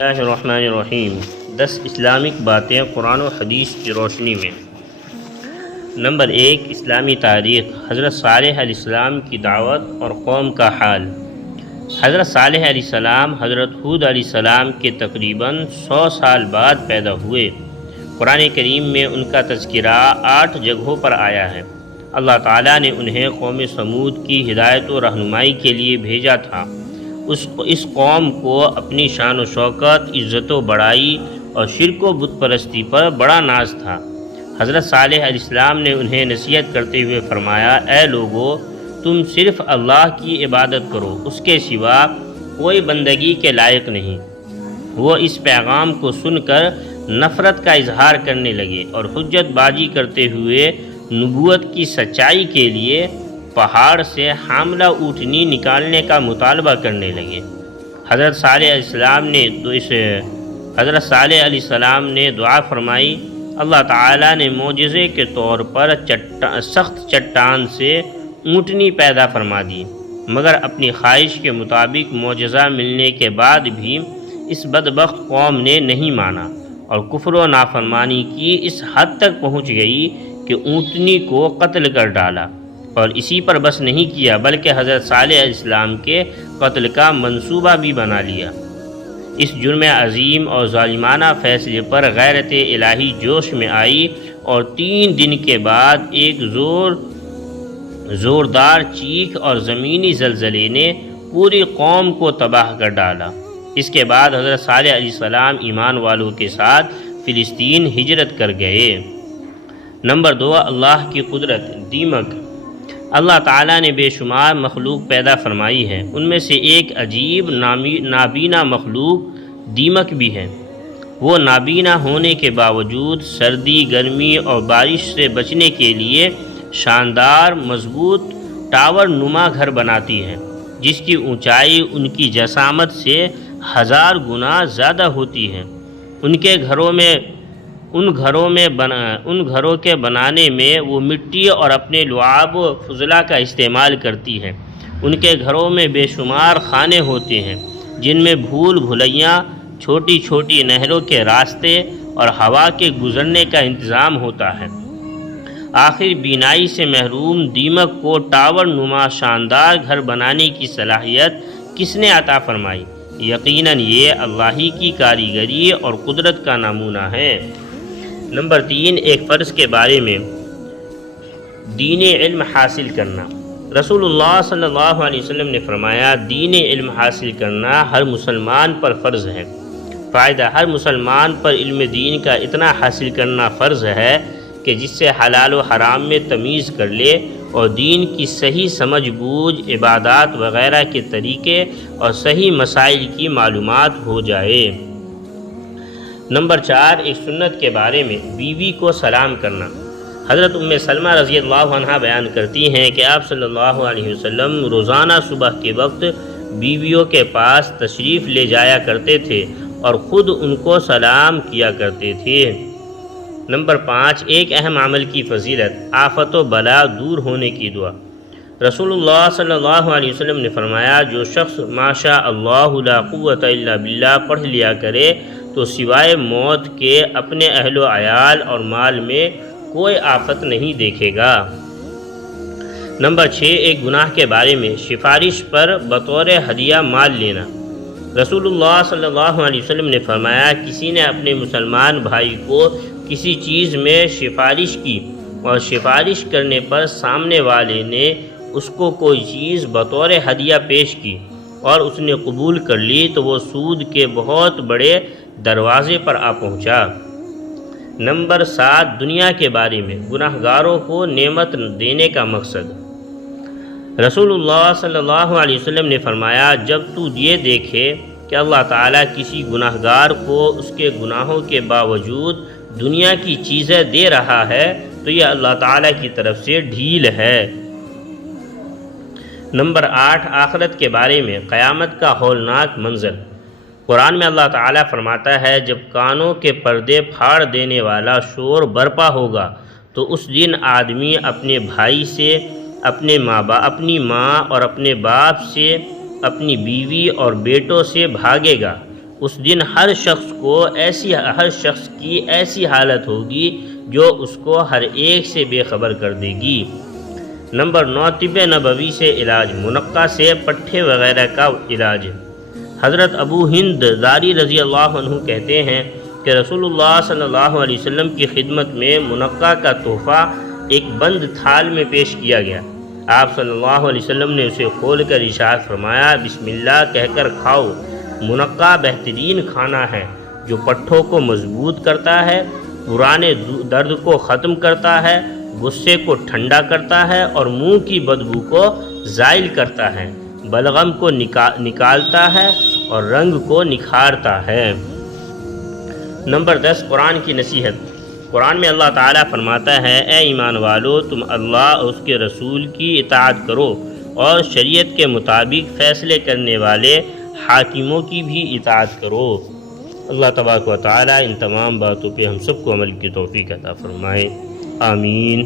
اللہ الرحمن الرحیم 10 اسلامک باتیں قرآن و حدیث کی روشنی میں۔ نمبر 1، اسلامی تاریخ، حضرت صالح علیہ السلام کی دعوت اور قوم کا حال۔ حضرت صالح علیہ السلام حضرت ہود علیہ السلام کے تقریباً 100 سال بعد پیدا ہوئے۔ قرآن کریم میں ان کا تذکرہ 8 جگہوں پر آیا ہے۔ اللہ تعالیٰ نے انہیں قوم سمود کی ہدایت و رہنمائی کے لیے بھیجا تھا۔ اس قوم کو اپنی شان و شوکت، عزت و بڑائی اور شرک و بت پرستی پر بڑا ناز تھا۔ حضرت صالح علیہ السلام نے انہیں نصیحت کرتے ہوئے فرمایا، اے لوگو، تم صرف اللہ کی عبادت کرو، اس کے سوا کوئی بندگی کے لائق نہیں۔ وہ اس پیغام کو سن کر نفرت کا اظہار کرنے لگے اور حجت بازی کرتے ہوئے نبوت کی سچائی کے لیے پہاڑ سے حاملہ اونٹنی نکالنے کا مطالبہ کرنے لگے۔ حضرت صالح علیہ السلام نے دعا فرمائی، اللہ تعالیٰ نے معجزے کے طور پر سخت چٹان سے اونٹنی پیدا فرما دی، مگر اپنی خواہش کے مطابق معجزہ ملنے کے بعد بھی اس بدبخت قوم نے نہیں مانا اور کفر و نافرمانی کی اس حد تک پہنچ گئی کہ اونٹنی کو قتل کر ڈالا، اور اسی پر بس نہیں کیا بلکہ حضرت صالح علیہ السلام کے قتل کا منصوبہ بھی بنا لیا۔ اس جرم عظیم اور ظالمانہ فیصلے پر غیرت الہی جوش میں آئی اور 3 دن کے بعد ایک زوردار چیخ اور زمینی زلزلے نے پوری قوم کو تباہ کر ڈالا۔ اس کے بعد حضرت صالح علیہ السلام ایمان والوں کے ساتھ فلسطین ہجرت کر گئے۔ نمبر 2، اللہ کی قدرت، دیمک۔ اللہ تعالیٰ نے بے شمار مخلوق پیدا فرمائی ہے، ان میں سے ایک عجیب نابینا مخلوق دیمک بھی ہے۔ وہ نابینا ہونے کے باوجود سردی، گرمی اور بارش سے بچنے کے لیے شاندار، مضبوط ٹاور نما گھر بناتی ہے، جس کی اونچائی ان کی جسامت سے 1000 گنا زیادہ ہوتی ہے۔ ان گھروں کے بنانے میں وہ مٹی اور اپنے لعاب و فضلہ کا استعمال کرتی ہے۔ ان کے گھروں میں بے شمار خانے ہوتے ہیں، جن میں بھول بھلیاں، چھوٹی چھوٹی نہروں کے راستے اور ہوا کے گزرنے کا انتظام ہوتا ہے۔ آخر بینائی سے محروم دیمک کو ٹاور نما شاندار گھر بنانے کی صلاحیت کس نے عطا فرمائی؟ یقیناً یہ اللہ ہی کی کاریگری اور قدرت کا نمونہ ہے۔ نمبر 3، ایک فرض کے بارے میں، دین علم حاصل کرنا۔ رسول اللہ صلی اللہ علیہ وسلم نے فرمایا، دین علم حاصل کرنا ہر مسلمان پر فرض ہے۔ فائدہ، ہر مسلمان پر علم دین کا اتنا حاصل کرنا فرض ہے کہ جس سے حلال و حرام میں تمیز کر لے اور دین کی صحیح سمجھ بوجھ، عبادات وغیرہ کے طریقے اور صحیح مسائل کی معلومات ہو جائے۔ نمبر 4، ایک سنت کے بارے میں، بیوی کو سلام کرنا۔ حضرت ام سلمہ رضی اللہ عنہا بیان کرتی ہیں کہ آپ صلی اللہ علیہ وسلم روزانہ صبح کے وقت بیویوں کے پاس تشریف لے جایا کرتے تھے اور خود ان کو سلام کیا کرتے تھے۔ نمبر 5، ایک اہم عمل کی فضیلت، آفت و بلا دور ہونے کی دعا۔ رسول اللہ صلی اللہ علیہ وسلم نے فرمایا، جو شخص ما شاء اللہ لا قوت الا باللہ پڑھ لیا کرے تو سوائے موت کے اپنے اہل و عیال اور مال میں کوئی آفت نہیں دیکھے گا۔ نمبر 6، ایک گناہ کے بارے میں، سفارش پر بطور ہدیہ مال لینا۔ رسول اللہ صلی اللہ علیہ وسلم نے فرمایا، کسی نے اپنے مسلمان بھائی کو کسی چیز میں سفارش کی اور سفارش کرنے پر سامنے والے نے اس کو کوئی چیز بطور ہدیہ پیش کی اور اس نے قبول کر لی تو وہ سود کے بہت بڑے دروازے پر آ پہنچا۔ نمبر 7، دنیا کے بارے میں، گناہ گاروں کو نعمت دینے کا مقصد۔ رسول اللہ صلی اللہ علیہ وسلم نے فرمایا، جب تو یہ دیکھے کہ اللہ تعالیٰ کسی گناہ گار کو اس کے گناہوں کے باوجود دنیا کی چیزیں دے رہا ہے تو یہ اللہ تعالیٰ کی طرف سے ڈھیل ہے۔ نمبر 8، آخرت کے بارے میں، قیامت کا ہولناک منظر۔ قرآن میں اللہ تعالیٰ فرماتا ہے، جب کانوں کے پردے پھاڑ دینے والا شور برپا ہوگا تو اس دن آدمی اپنے بھائی سے، اپنی ماں اور اپنے باپ سے، اپنی بیوی اور بیٹوں سے بھاگے گا اس دن ہر شخص کی ایسی حالت ہوگی جو اس کو ہر ایک سے بے خبر کر دے گی۔ نمبر 9، طب نبوی سے علاج، منقع سے پٹھے وغیرہ کا علاج۔ حضرت ابو ہند ضاری رضی اللہ عنہ کہتے ہیں کہ رسول اللہ صلی اللہ علیہ وسلم کی خدمت میں منقع کا تحفہ ایک بند تھال میں پیش کیا گیا۔ آپ صلی اللہ علیہ وسلم نے اسے کھول کر ارشاد فرمایا، بسم اللہ کہہ کر کھاؤ۔ منقع بہترین کھانا ہے جو پٹھوں کو مضبوط کرتا ہے، پرانے درد کو ختم کرتا ہے، غصے کو ٹھنڈا کرتا ہے اور منہ کی بدبو کو زائل کرتا ہے، بلغم کو نکالتا ہے اور رنگ کو نکھارتا ہے۔ نمبر 10، قرآن کی نصیحت۔ قرآن میں اللہ تعالیٰ فرماتا ہے، اے ایمان والو تم اللہ اور اس کے رسول کی اطاعت کرو اور شریعت کے مطابق فیصلے کرنے والے حاکموں کی بھی اطاعت کرو۔ اللہ تبارک و تعالیٰ ان تمام باتوں پہ ہم سب کو عمل کی توفیق عطا فرمائے، آمین۔